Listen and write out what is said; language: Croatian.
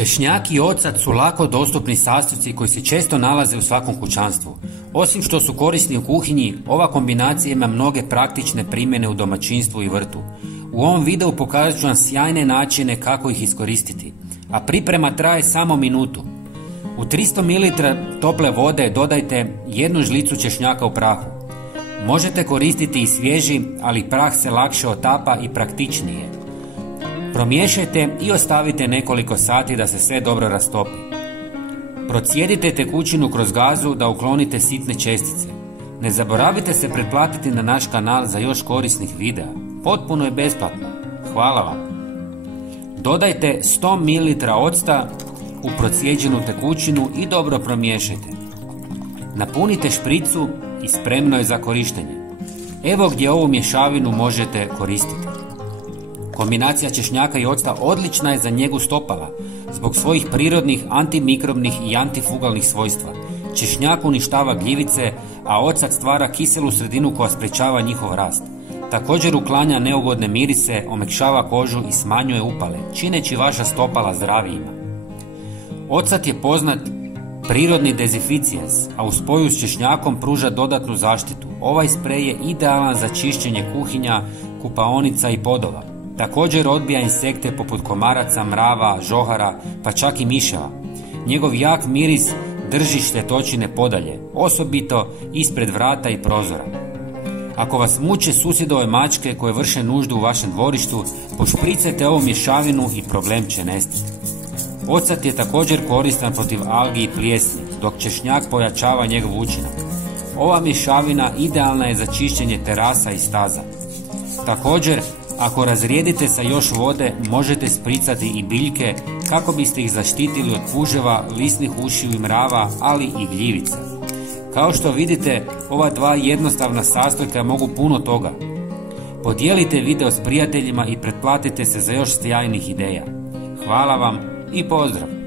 Češnjak i ocat su lako dostupni sastojci koji se često nalaze u svakom kućanstvu. Osim što su korisni u kuhinji, ova kombinacija ima mnoge praktične primjene u domaćinstvu i vrtu. U ovom videu pokazat ću vam sjajne načine kako ih iskoristiti, a priprema traje samo minutu. U 300 ml tople vode dodajte 1 žlicu češnjaka u prahu. Možete koristiti i svježi, ali prah se lakše otapa i praktičnije. Promiješajte i ostavite nekoliko sati da se sve dobro rastopi. Procijedite tekućinu kroz gazu da uklonite sitne čestice. Ne zaboravite se pretplatiti na naš kanal za još korisnih videa. Potpuno je besplatno. Hvala vam. Dodajte 100 ml octa u procijeđenu tekućinu i dobro promiješajte. Napunite špricu i spremno je za korištenje. Evo gdje ovu mješavinu možete koristiti. Kombinacija češnjaka i octa odlična je za njegu stopala zbog svojih prirodnih antimikrobnih i antifugalnih svojstva. Češnjak uništava gljivice, a ocat stvara kiselu sredinu koja sprečava njihov rast. Također uklanja neugodne mirise, omekšava kožu i smanjuje upale, čineći vaša stopala zdravijima. Ocat je poznat prirodni dezinficijens, a u spoju s češnjakom pruža dodatnu zaštitu. Ovaj sprej je idealan za čišćenje kuhinja, kupaonica i podova. Također odbija insekte poput komaraca, mrava, žohara, pa čak i miševa. Njegov jak miris drži štetočine podalje, osobito ispred vrata i prozora. Ako vas muče susjedove mačke koje vrše nuždu u vašem dvorištu, pošpricajte ovu mješavinu i problem će nestati. Ocat je također koristan protiv algi i plijesni, dok češnjak pojačava njegov učinak. Ova mješavina idealna je za čišćenje terasa i staza. Također, ako razrijedite sa još vode, možete spricati i biljke kako biste ih zaštitili od puževa, lisnih ušiju i mrava, ali i gljivica. Kao što vidite, ova dva jednostavna sastojka mogu puno toga. Podijelite video s prijateljima i pretplatite se za još sjajnih ideja. Hvala vam i pozdrav!